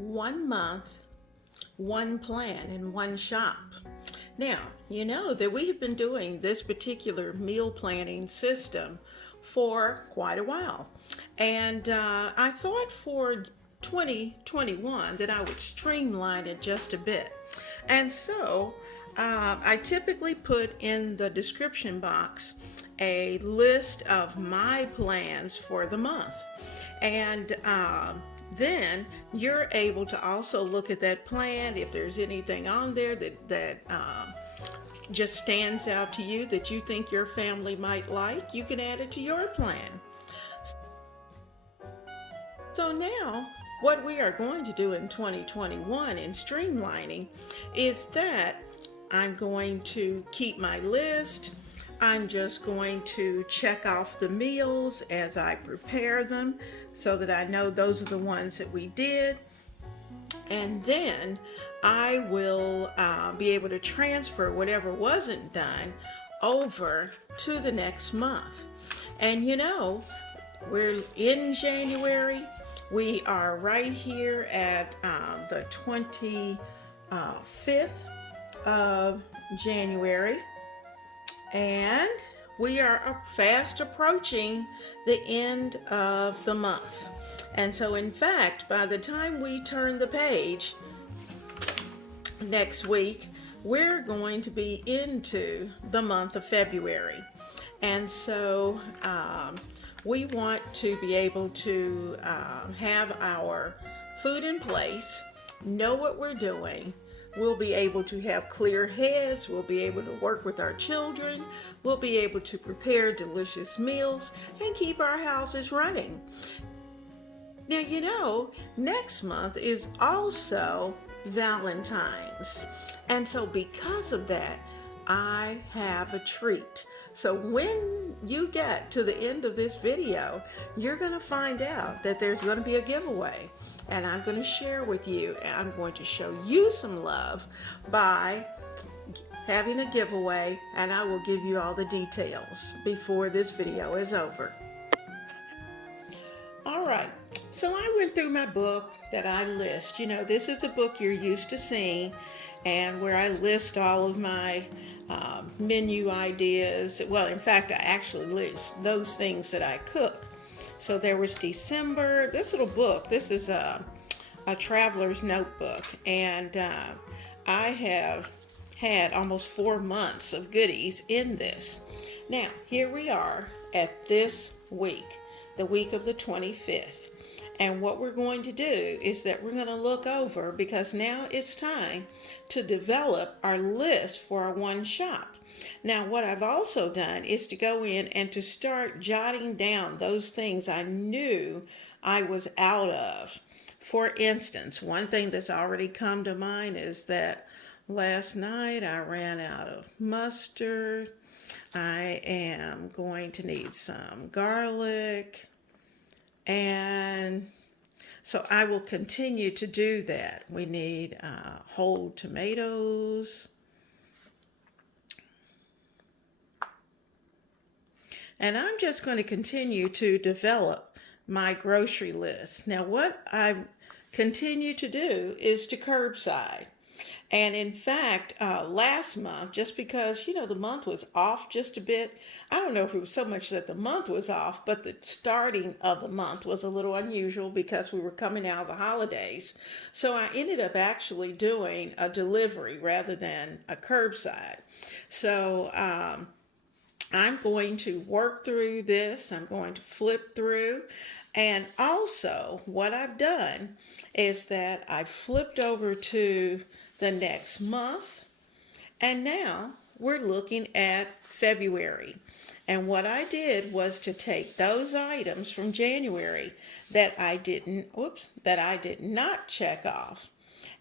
1 month, one plan, and one shop. Now, you know that we have been doing this particular meal planning system for quite a while. And I thought for 2021 that I would streamline it just a bit. And so I typically put in the description box a list of my plans for the month. And then you're able to also look at that plan. If there's anything on there that just stands out to you that you think your family might like, you can add it to your plan. So now, what we are going to do in 2021 in streamlining is that I'm going to keep my list. I'm just going to check off the meals as I prepare them so that I know those are the ones that we did. And then I will be able to transfer whatever wasn't done over to the next month. And you know, we're in January. We are right here at the 25th of January. And we are fast approaching the end of the month. And so, in fact, by the time we turn the page next week, we're going to be into the month of February. And so, we want to be able to have our food in place, know what we're doing. We'll be able to have clear heads. We'll be able to work with our children. We'll be able to prepare delicious meals and keep our houses running. Now, you know, next month is also Valentine's. And so because of that, I have a treat. So when you get to the end of this video, you're going to find out that there's going to be a giveaway. And I'm going to share with you, and I'm going to show you some love by having a giveaway, and I will give you all the details before this video is over. All right, so I went through my book that I list. You know, this is a book you're used to seeing, and where I list all of my menu ideas. Well, in fact, I actually list those things that I cook. So there was December. This little book, this is a traveler's notebook, and I have had almost 4 months of goodies in this. Now, here we are at this week, the week of the 25th. And what we're going to do is that we're going to look over, because now it's time to develop our list for our one shop. Now, what I've also done is to go in and to start jotting down those things I knew I was out of. For instance, one thing that's already come to mind is that last night I ran out of mustard. I am going to need some garlic. And so I will continue to do that. We need whole tomatoes. And I'm just going to continue to develop my grocery list. Now, what I continue to do is to curbside. And in fact, last month, just because, you know, the month was off just a bit, I don't know if it was so much that the month was off, but the starting of the month was a little unusual because we were coming out of the holidays. So I ended up actually doing a delivery rather than a curbside. So I'm going to work through this. I'm going to flip through. And also, what I've done is that I've flipped over to the next month, and now we're looking at February. And what I did was to take those items from January that I did not check off,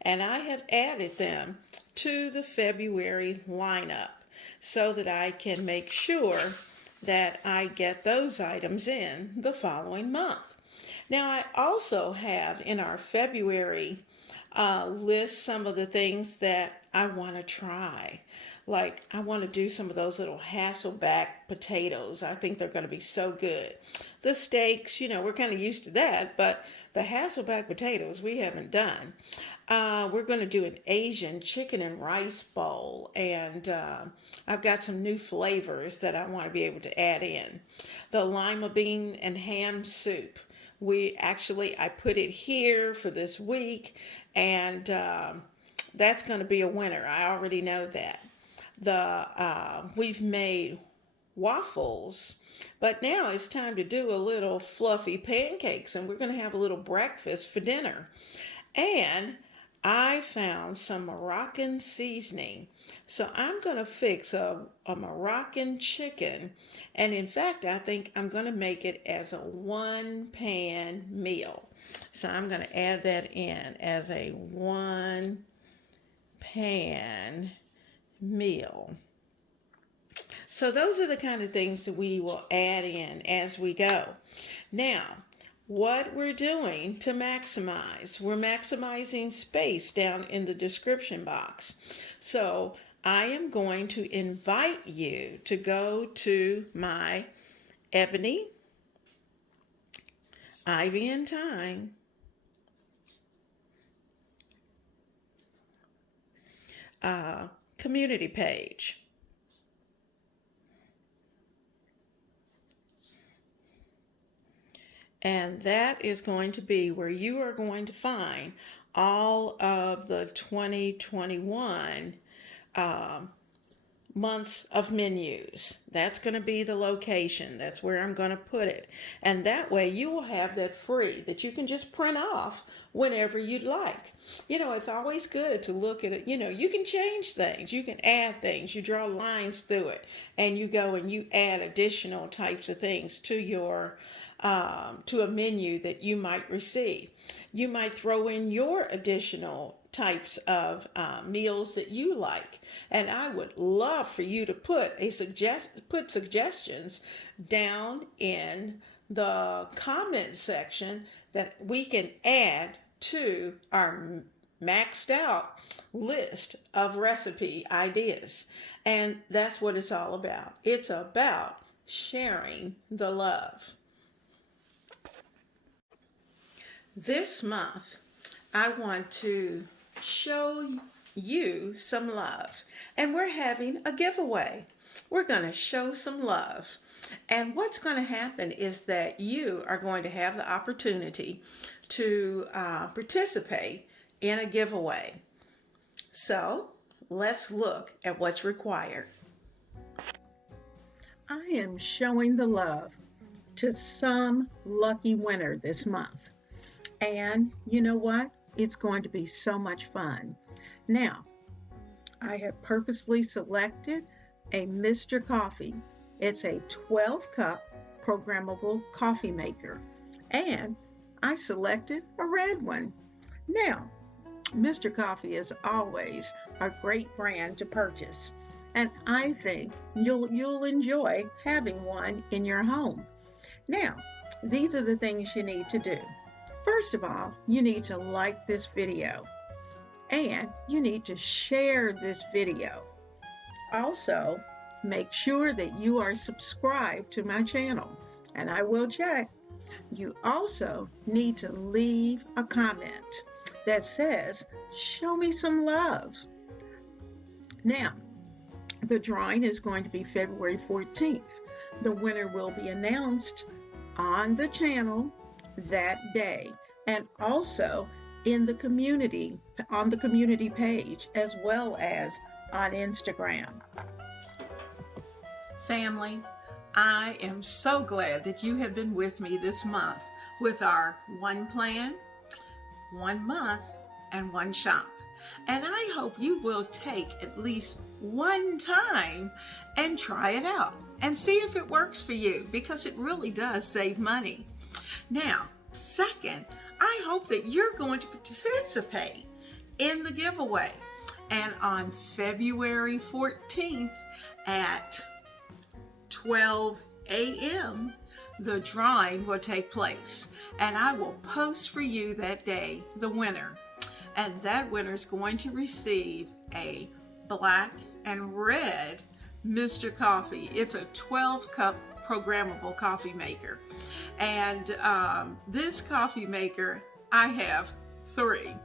and I have added them to the February lineup so that I can make sure that I get those items in the following month. Now, I also have in our February list some of the things that I want to try. Like, I want to do some of those little Hasselback potatoes. I think they're going to be so good. The steaks, we're kind of used to that, but the Hasselback potatoes we haven't done. We're going to do an Asian chicken and rice bowl, and I've got some new flavors that I want to be able to add in. The lima bean and ham soup. I put it here for this week, and that's going to be a winner. I already know that. We've made waffles, but now it's time to do a little fluffy pancakes, and we're going to have a little breakfast for dinner. And I found some Moroccan seasoning. So I'm going to fix a Moroccan chicken. And in fact, I think I'm going to make it as a one pan meal. So I'm going to add that in as a one pan meal. So those are the kind of things that we will add in as we go. Now, what we're doing to maximize, we're maximizing space down in the description box. So I am going to invite you to go to my Ebony, Ivy and Thyme community page. And that is going to be where you are going to find all of the 2021 months of menus. That's going to be the location. That's where I'm going to put it. And that way you will have that free that you can just print off whenever you'd like. It's always good to look at it. You can change things. You can add things. You draw lines through it. And you go and you add additional types of things to your to a menu that you might receive. You might throw in your additional types of meals that you like, and I would love for you to put suggestions down in the comment section that we can add to our maxed out list of recipe ideas. And that's what it's all about. It's about sharing the love. This month, I want to show you some love, and we're having a giveaway. We're going to show some love, and what's going to happen is that you are going to have the opportunity to participate in a giveaway. So let's look at what's required. I am showing the love to some lucky winner this month. And you know what? It's going to be so much fun. Now, I have purposely selected a Mr. Coffee. It's a 12-cup programmable coffee maker. And I selected a red one. Now, Mr. Coffee is always a great brand to purchase. And I think you'll enjoy having one in your home. Now, these are the things you need to do. First of all, you need to like this video, and you need to share this video. Also, make sure that you are subscribed to my channel, and I will check. You also need to leave a comment that says, "Show me some love." Now, the drawing is going to be February 14th. The winner will be announced on the channel that day, and also in the community, on the community page, as well as on Instagram. Family, I am so glad that you have been with me this month with our one plan, 1 month, and 1 shop. And I hope you will take at least one time and try it out and see if it works for you, because it really does save money. Now, second, I hope that you're going to participate in the giveaway. And on February 14th at 12 a.m., the drawing will take place. And I will post for you that day the winner. And that winner is going to receive a black, and red Mr. Coffee. It's a 12-cup programmable coffee maker. And this coffee maker, I have 3.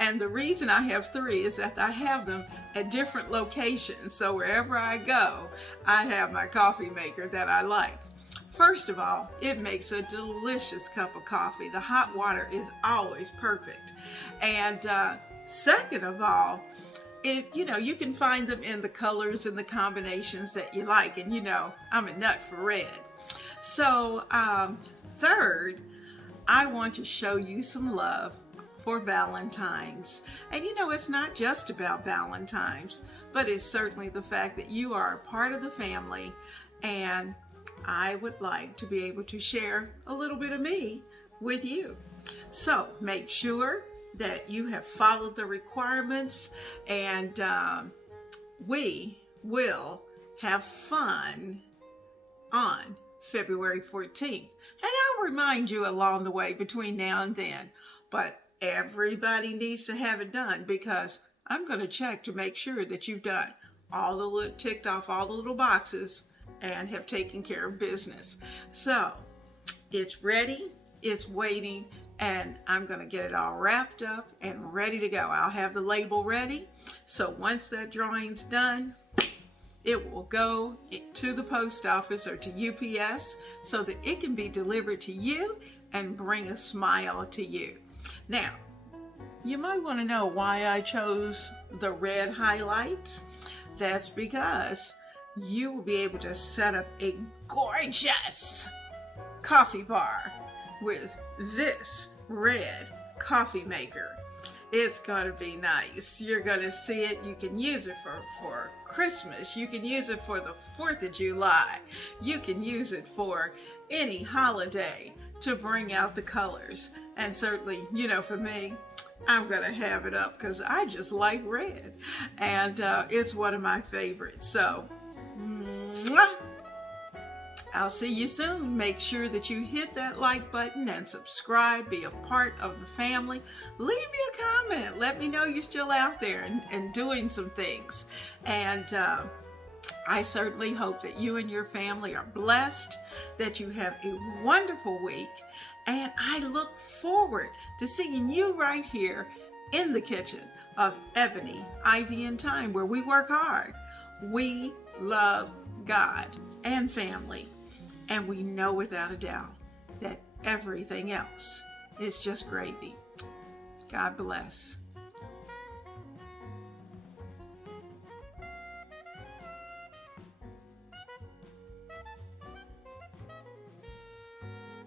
And the reason I have 3 is that I have them at different locations. So wherever I go, I have my coffee maker that I like. First of all, it makes a delicious cup of coffee. The hot water is always perfect. And second of all, you can find them in the colors and the combinations that you like. And I'm a nut for red. So third, I want to show you some love for Valentine's. And it's not just about Valentine's, but it's certainly the fact that you are a part of the family, and I would like to be able to share a little bit of me with you. So make sure that you have followed the requirements, and we will have fun on February 14th. And I'll remind you along the way between now and then, but everybody needs to have it done, because I'm going to check to make sure that you've done ticked off all the little boxes and have taken care of business. So it's ready, it's waiting, and I'm going to get it all wrapped up and ready to go. I'll have the label ready. So once that drawing's done, it will go to the post office or to UPS so that it can be delivered to you and bring a smile to you. Now, you might want to know why I chose the red highlights. That's because you will be able to set up a gorgeous coffee bar with this red coffee maker. It's going to be nice. You're going to see it. You can use it for Christmas. You can use it for the 4th of July. You can use it for any holiday to bring out the colors. And certainly, for me, I'm going to have it up because I just like red. And it's one of my favorites. So, mwah! I'll see you soon. Make sure that you hit that like button and subscribe. Be a part of the family. Leave me a comment. Let me know you're still out there and doing some things. And I certainly hope that you and your family are blessed, that you have a wonderful week. And I look forward to seeing you right here in the kitchen of Ebony, Ivy, and Thyme, where we work hard. We love God and family. And we know without a doubt that everything else is just gravy. God bless.